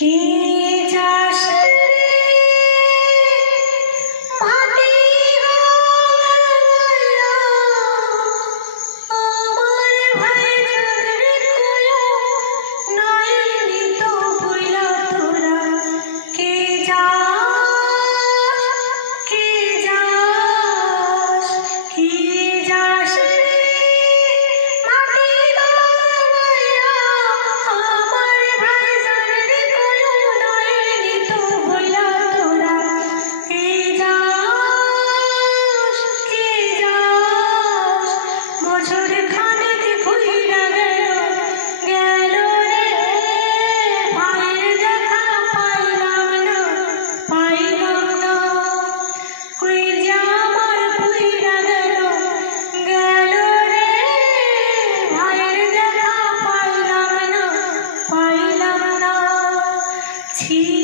কে যাস রে মাটি গয়া আমার ভাইজান রে কয়া নয়নি তো বইলা তোরা কে যাস কে যাস কে যাস রে মাটি গয়া আমার ভাইজান রে কয়া নয়নি তো বইলা তোরা কে যাস বছর খানেক ঘুইরা গেল রে ভাইয়ের দেখা পাইলাম না কই যে আমার ঘুইরা গেল রে ভাইয়ের দেখা পাইলাম না ছি